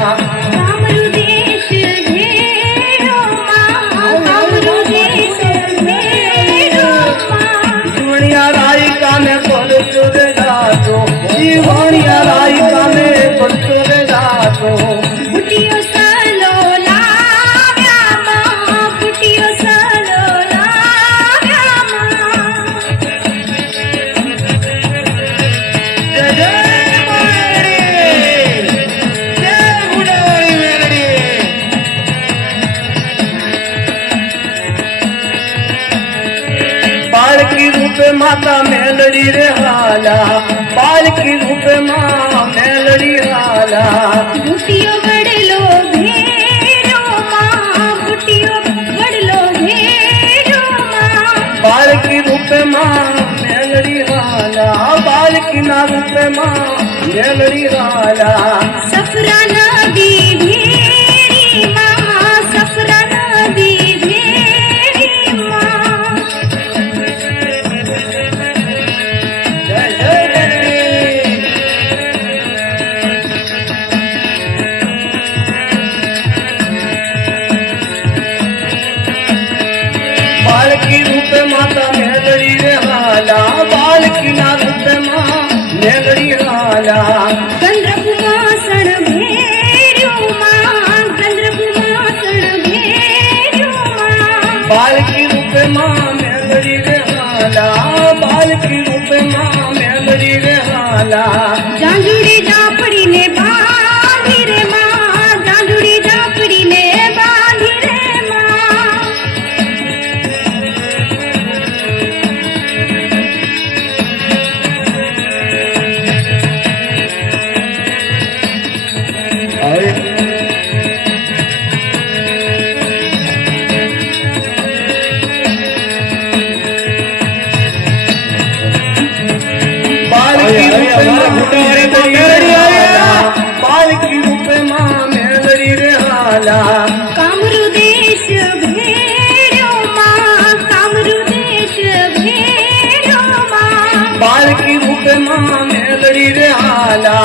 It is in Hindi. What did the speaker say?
कामरू देश घेरो माँ, कामरू देश घेरो माँ। जीवनिया राई काने पलटो रे जातो, जीवनिया राई काने पलटो रे जातो। फुटियो सलो लाव्या माँ, फुटियो सलो लाव्या माँ। जय जय मायरी, जय गुणवाणी मेलडी। बालकी रूपे माता मेलडी रे हाला, बालकी रूपे माँ मेलडी हाला। फुटियो बड़लो घेरो माँ, फुटियो बड़लो घेरो माँ। बालकी रूपे माँ मेलडी हाला, बालकी ना रूपे माँ मेलडी हाला। सफरा नदी भेरी माँ, सफरा नदी भेरी माँ। जय जय मेलडी। बालकी रूपे माता मेलडी रे हाला, बालकी ना रूपे माँ मेलडी हाला। गंधर्वमासण भेर्यो माँ, गंधर्वमासण भेर्यो माँ। बालकी रूपे माँ मेलडी रे हाला, बालकी रूपे माँ मेलडी रे हाला। जांजुड़ी जापड़ी ने बांधी रे माँ, जांजुड़ी जापड़ी ने बांधी रे माँ। बालकी रूपे माँ मेलडी हाला, बालकी रूपे माँ मेलडी रे हाला। कामरू देश भेर्यो माँ, कामरू देश भेर्यो माँ। बालकी रूपे माँ मेलडी रे हाला,